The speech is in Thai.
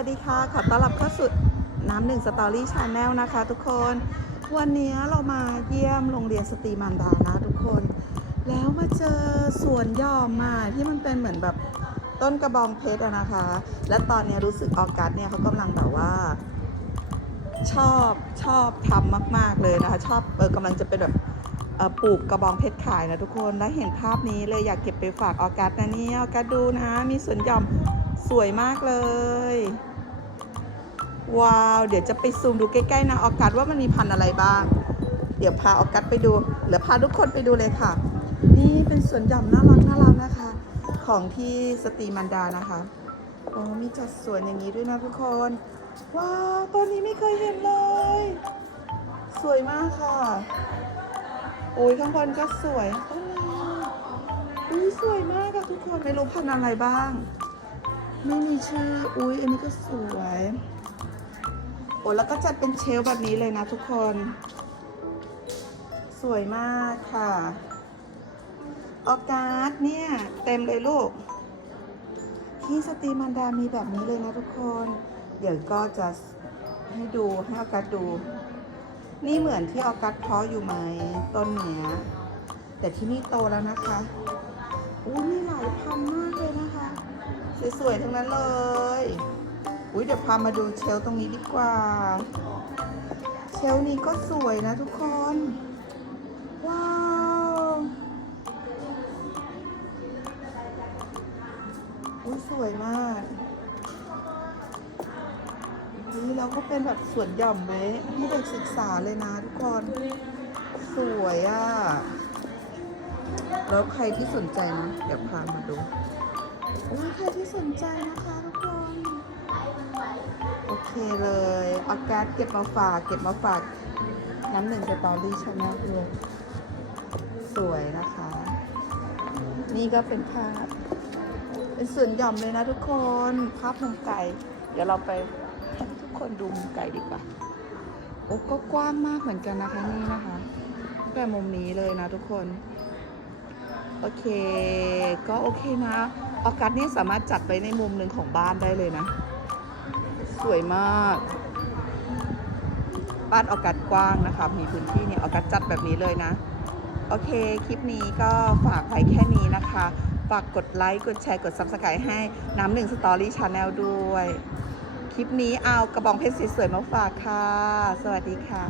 ัสดีค่ะ ขอต้อนรับเข้าสู่น้ำหนึ่งสตอรี่ชาแนลนะคะทุกคน วันนี้เรามาเยี่ยมโรงเรียนสตรีมันดานะทุกคน แล้วมาเจอสวนหย่อมมาที่มันเป็นเหมือนแบบต้นกระบองเพชรนะคะ และตอนนี้รู้สึกออกัสเนี่ยเขากำลังแบบว่า ชอบชอบทำมาก ๆเลยนะคะ ชอบเออกำลังจะเป็นแบบปลูกกระบองเพชรขายนะทุกคน แล้วเห็นภาพนี้เลยอยากเก็บไปฝากออกัสนะเนี่ยออกัสดูนะ มีสวนหย่อมสวยมากเลย ว้าว เดี๋ยวจะไปซูมดูใกล้ๆนะออกัสว่ามันมีพันธุ์อะไรบ้าง เดี๋ยวพาออกัสไปดูเดี๋ยวพาทุกคนไปดูเลยค่ะ นี่เป็นสวนหย่อมน่ารักน่ารักนะคะ ของที่สตรีมันดานะคะอ๋อมีจัดสวนอย่างนี้ด้วยนะทุกคน ว้าวตอนนี้ไม่เคยเห็นเลย สวยมากค่ะโอ้ยข้างบนก็สวยอ๋ออุ้ยสวยมากอะทุกคนไม่รู้พันธุ์อะไรบ้าง ไม่มีชื่ออุ้ยอันนี้ก็สวย อ้แล้วก็จัดเป็นเชลแบบนี้เลยนะทุกคน สวยมากค่ะออการ์ดเนี่ย เต็มเลยลูก ที่สตรีมันดามีแบบนี้เลยนะทุกคน เดี๋ยวก็จะให้ดูให้ออกัสดู นี่เหมือนที่ออกัสเพาะอยู่ไหมต้นเนี้ยแต่ที่นี่โตแล้วนะคะอู้มีหลายพันมากเลยนะคะ สวยๆทั้งนั้นเลย เดี๋ยวพามาดูเชลตรงนี้ดีกว่า เชลนี้ก็สวยนะทุกคน ว้าว อุ้ยสวยมากนี่เราก็เป็นแบบสวนหย่อมไว้ให้เด็กศึกษาเลยนะทุกคน สวยอะ่ะ แล้วใครที่สนใจนะ เดี๋ยวพามาดู ใครที่สนใจนะคะทุกคน โอเคเลยเอาการ์ดเก็บมาฝากเก็บมาฝากน้ำหนึ่งสตอรี่ชาแนลด้วยสวยนะคะ นี่ก็เป็นภาพ เป็นส่วนหย่อมเลยนะทุกคนภาพมุมไก่ เดี๋ยวเราไปให้ทุกคนดูมุมไก่ดีกว่าโอ้ก็กว้างมากเหมือนกันนะคะนี่นะคะแต่มุมนี้เลยนะทุกคน โอเค ก็โอเคนะ ออกัสนี่สามารถจัดไว้ในมุมหนึ่งของบ้านได้เลยนะ สวยมากบ้านออกัสกว้างนะคะ มีพื้นที่เนี่ยออกัสจัดแบบนี้เลยนะ โอเค คลิปนี้ก็ฝากไว้แค่นี้นะคะ ฝากกดไลค์ กดแชร์ กดซับสไครต์ให้น้ำหนึ่งสตอรี่ชาแนลด้วย คลิปนี้เอากระบองเพชรสวยๆมาฝากค่ะ สวัสดีค่ะ